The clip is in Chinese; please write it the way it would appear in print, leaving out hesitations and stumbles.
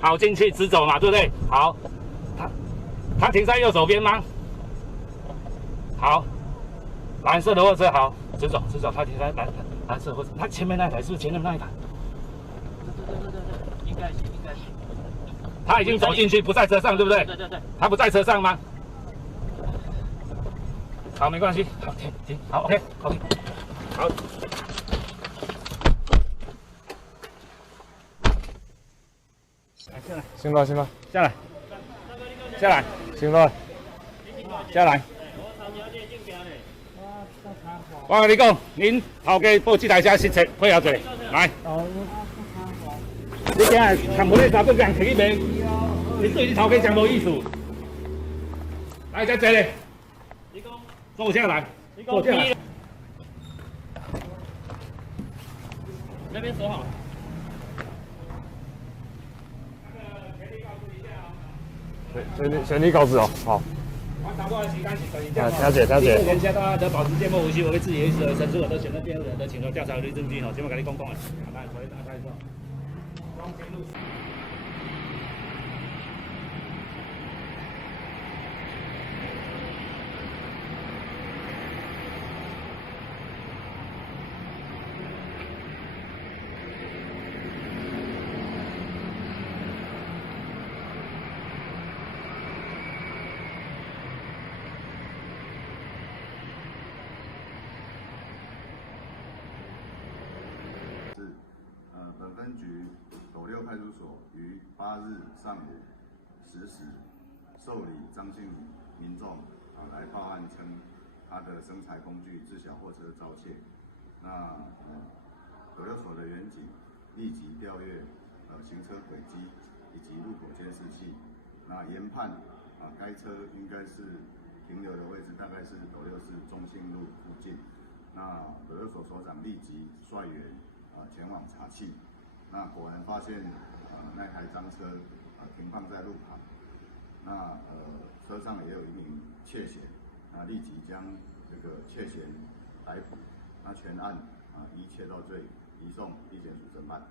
好，进去直走嘛，对不对？好，他停在右手边吗？好，蓝色的货车好，直走，他停在蓝色货车，他前面那台是不是前面那一台？对，应该是。他已经走进去，不在车上，对不对？对。他不在车上吗？好，没关系，好，停，好 ，OK， 好。来，下来，行吧，下来，行吧。下来。我跟你讲，恁头家报这台车失窃，配合者来。你今日看无咧查不人摕去卖，你对你头家真无意思。来，再坐咧。坐下来。坐下来。那边锁好。全力告知哦，好。我查过的时间是12点。了解。人家大家都保持缄默无息，我会自己意识而陈述我的选择辩护人的请求调查法律证据哦，这么跟你讲的。来，所以大家说，光天路。本分局斗六派出所于8日上午10时受理张姓民众来报案称，他的生财工具自小货车遭窃。那斗六所的员警立即调阅行车轨迹以及路口监视器，那研判该车应该是停留的位置大概是斗六市中信路附近。那斗六所所长立即率员前往查缉。那果然发现那台赃车停放在路旁，那车上也有一名窃嫌，那立即将这个窃嫌逮捕，那全案依窃盗罪移送地检署侦办。